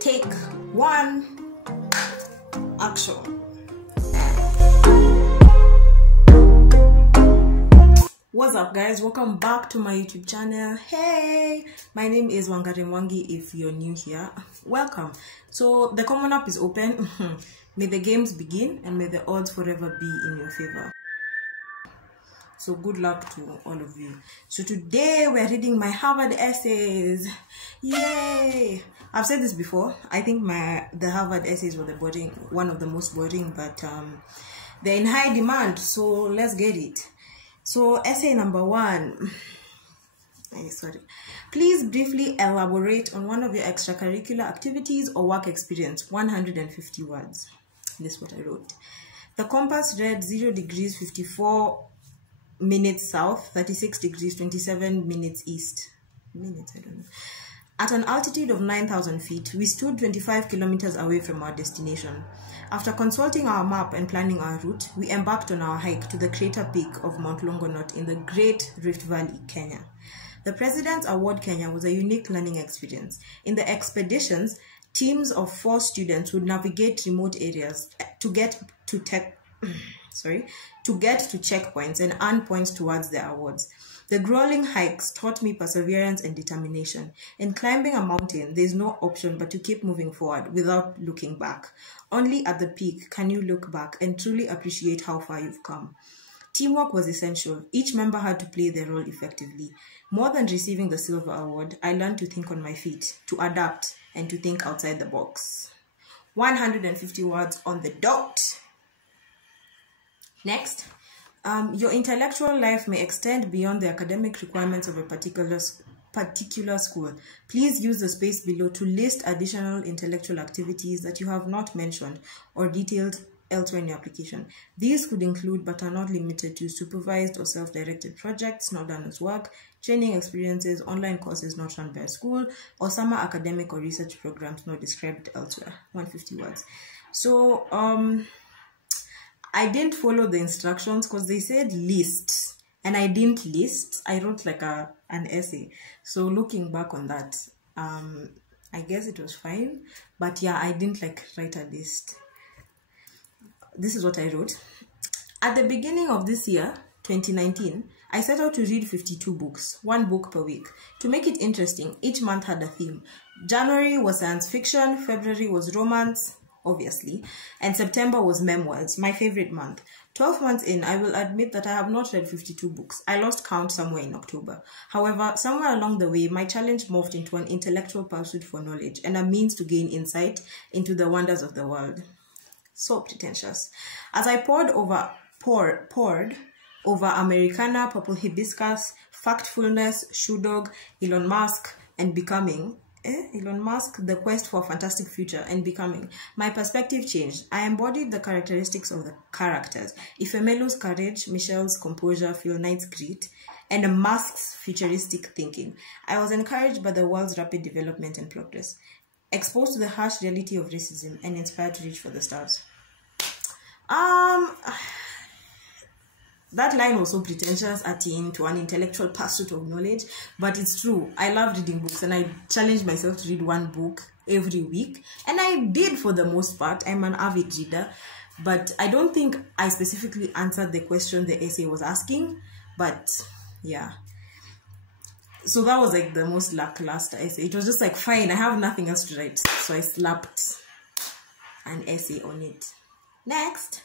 Take one, action. What's up guys, welcome back to my YouTube channel. Hey, my name is Mwangi. If you're new here, welcome. So the common app is open. May the games begin and may the odds forever be in your favor. So good luck to all of you. So today we're reading my Harvard essays. Yay! I've said this before. I think the Harvard essays were one of the most boring, but they're in high demand. So let's get it. So essay number 1. Sorry. Please briefly elaborate on one of your extracurricular activities or work experience. 150 words. This is what I wrote. The compass read 0 degrees 54 minutes south, 36 degrees 27 minutes east. Minutes, I don't know. At an altitude of 9,000 feet, we stood 25 kilometers away from our destination. After consulting our map and planning our route, we embarked on our hike to the crater peak of Mount Longonot in the Great Rift Valley, Kenya. The President's Award Kenya was a unique learning experience. In the expeditions, teams of 4 students would navigate remote areas to get to checkpoints and earn points towards their awards. The grueling hikes taught me perseverance and determination. In climbing a mountain, there is no option but to keep moving forward without looking back. Only at the peak can you look back and truly appreciate how far you've come. Teamwork was essential. Each member had to play their role effectively. More than receiving the silver award, I learned to think on my feet, to adapt, and to think outside the box. 150 words on the dot. Next, your intellectual life may extend beyond the academic requirements of a particular school. Please use the space below to list additional intellectual activities that you have not mentioned or detailed elsewhere in your application. These could include, but are not limited to, supervised or self-directed projects not done as work, training experiences, online courses not run by a school, or summer academic or research programs not described elsewhere. 150 words. So, I didn't follow the instructions because they said list and I didn't list. I wrote like an essay. So looking back on that, I guess it was fine. But yeah, I didn't write a list. This is what I wrote. At the beginning of this year, 2019, I set out to read 52 books, 1 book per week. To make it interesting, each month had a theme. January was science fiction, February was romance, obviously, and September was memoirs, my favorite month. 12 months in, I will admit that I have not read 52 books. I lost count somewhere in October. However, somewhere along the way, my challenge morphed into an intellectual pursuit for knowledge and a means to gain insight into the wonders of the world. So pretentious. As I pored over Americana, Purple Hibiscus, Factfulness, Shoe Dog, Elon Musk, and Becoming, Elon Musk, The Quest for a Fantastic Future, and Becoming, my perspective changed. I embodied the characteristics of the characters. Ifemelu's courage, Michelle's composure, Phil Knight's grit, and Musk's futuristic thinking. I was encouraged by the world's rapid development and progress, exposed to the harsh reality of racism, and inspired to reach for the stars. That line was so pretentious, akin to an intellectual pursuit of knowledge, but it's true. I love reading books and I challenged myself to read 1 book every week, and I did for the most part. I'm an avid reader, but I don't think I specifically answered the question the essay was asking, but yeah. So that was the most lackluster essay. It was just fine, I have nothing else to write, so I slapped an essay on it. Next,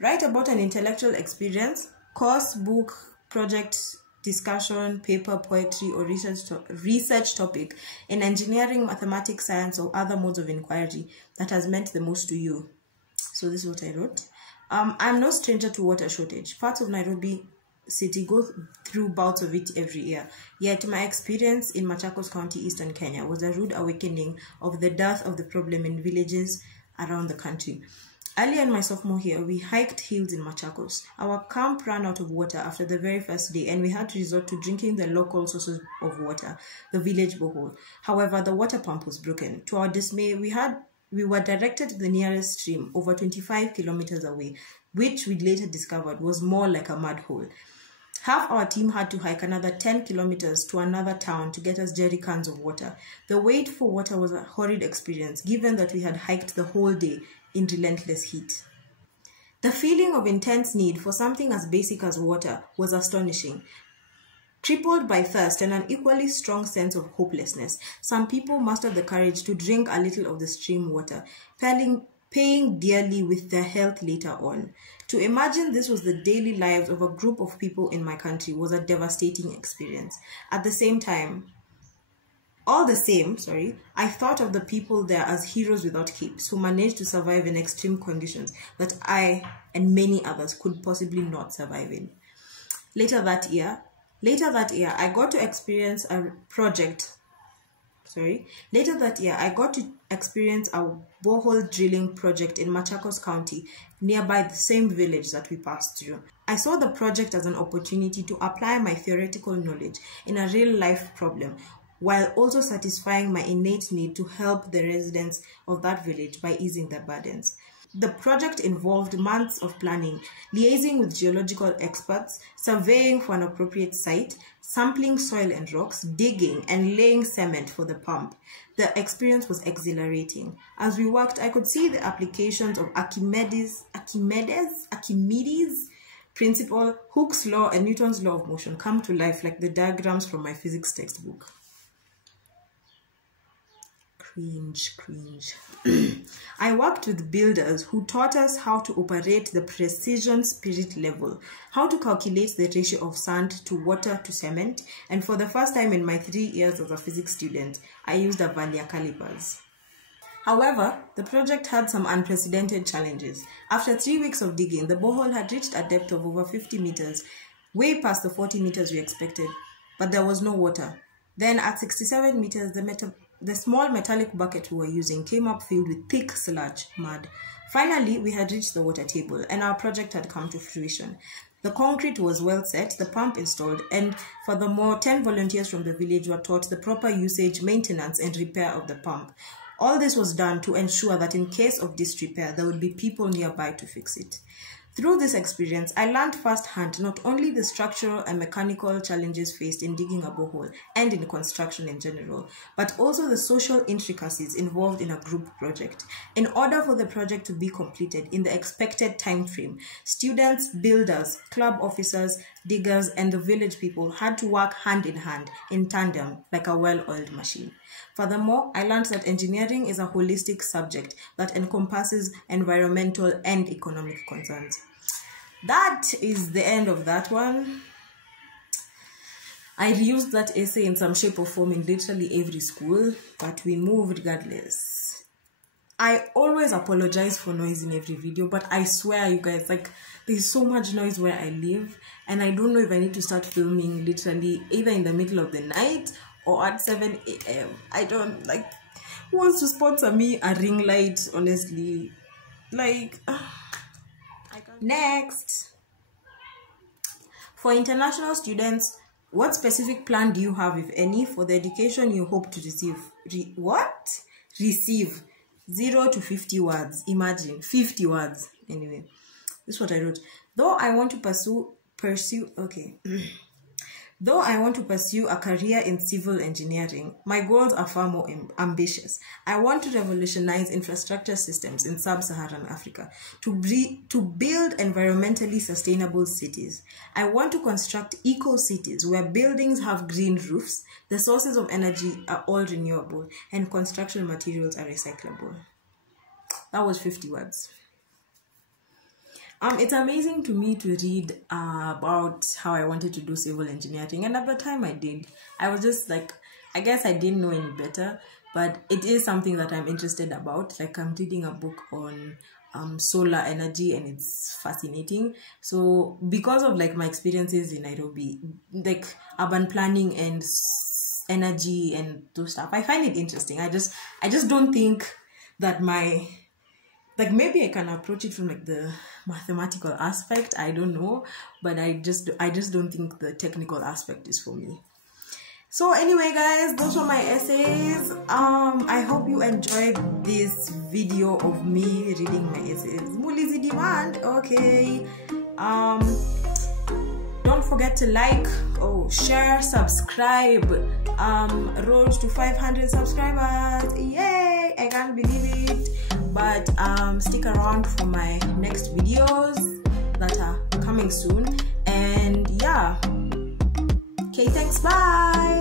write about an intellectual experience, course, book, project, discussion, paper, poetry, or research topic in engineering, mathematics, science, or other modes of inquiry that has meant the most to you. So this is what I wrote. I'm no stranger to water shortage. Parts of Nairobi City go through bouts of it every year. Yet my experience in Machakos County, Eastern Kenya, was a rude awakening of the dearth of the problem in villages around the country. Earlier in my sophomore year, we hiked hills in Machakos. Our camp ran out of water after the very first day, and we had to resort to drinking the local sources of water, the village borehole. However, the water pump was broken. To our dismay, we were directed to the nearest stream, over 25 kilometers away, which we later discovered was more like a mud hole. Half our team had to hike another 10 kilometers to another town to get us jerry cans of water. The wait for water was a horrid experience, given that we had hiked the whole day in relentless heat. The feeling of intense need for something as basic as water was astonishing. Crippled by thirst and an equally strong sense of hopelessness, some people mustered the courage to drink a little of the stream water, paying dearly with their health later on. To imagine this was the daily lives of a group of people in my country was a devastating experience. At the same time, I thought of the people there as heroes without capes who managed to survive in extreme conditions that I and many others could possibly not survive in. Later that year, I got to experience a borehole drilling project in Machakos County, nearby the same village that we passed through. I saw the project as an opportunity to apply my theoretical knowledge in a real-life problem, while also satisfying my innate need to help the residents of that village by easing their burdens. The project involved months of planning, liaising with geological experts, surveying for an appropriate site, sampling soil and rocks, digging, and laying cement for the pump. The experience was exhilarating. As we worked, I could see the applications of Archimedes' principle, Hooke's law, and Newton's law of motion come to life like the diagrams from my physics textbook. Cringe. I worked with builders who taught us how to operate the precision spirit level, how to calculate the ratio of sand to water to cement, and for the first time in my 3 years as a physics student, I used a vernier calipers. However, the project had some unprecedented challenges. After 3 weeks of digging, the borehole had reached a depth of over 50 meters, way past the 40 meters we expected, but there was no water. Then at 67 meters, the small metallic bucket we were using came up filled with thick sludge, mud. Finally, we had reached the water table and our project had come to fruition. The concrete was well set, the pump installed, and furthermore, 10 volunteers from the village were taught the proper usage, maintenance, and repair of the pump. All this was done to ensure that in case of disrepair, there would be people nearby to fix it. Through this experience, I learned firsthand not only the structural and mechanical challenges faced in digging a borehole and in construction in general, but also the social intricacies involved in a group project. In order for the project to be completed in the expected time frame, students, builders, club officers, diggers, and the village people had to work hand in hand, in tandem, like a well-oiled machine. Furthermore, I learned that engineering is a holistic subject that encompasses environmental and economic concerns. That is the end of that one. I reused that essay in some shape or form in literally every school, but we move regardless. I always apologize for noise in every video, but I swear, you guys, like, there's so much noise where I live, and I don't know if I need to start filming literally either in the middle of the night or at 7 a.m. I don't, like, who wants to sponsor me a ring light, honestly? Like, next. For international students, what specific plan do you have, if any, for the education you hope to receive? Receive 0 to 50 words. Imagine 50 words. Anyway, this is what I wrote. Though I want to pursue a career in civil engineering, my goals are far more ambitious. I want to revolutionize infrastructure systems in sub-Saharan Africa, to build environmentally sustainable cities. I want to construct eco-cities where buildings have green roofs, the sources of energy are all renewable, and construction materials are recyclable. That was 50 words. It's amazing to me to read about how I wanted to do civil engineering, and at the time I did. I was just like, I guess I didn't know any better, but it is something that I'm interested about. Like, I'm reading a book on solar energy, and it's fascinating. So because of like my experiences in Nairobi, like urban planning and energy and those stuff, I find it interesting. I just don't think that maybe I can approach it from like the mathematical aspect, I don't know, but I just don't think the technical aspect is for me. So anyway, guys, those were my essays. I hope you enjoyed this video of me reading my essays. Mulizi demand, okay. Don't don't forget to like, share, subscribe. Road to 500 subscribers. Yay! I can't believe it. But stick around for my next videos that are coming soon. And yeah. Okay, thanks. Bye.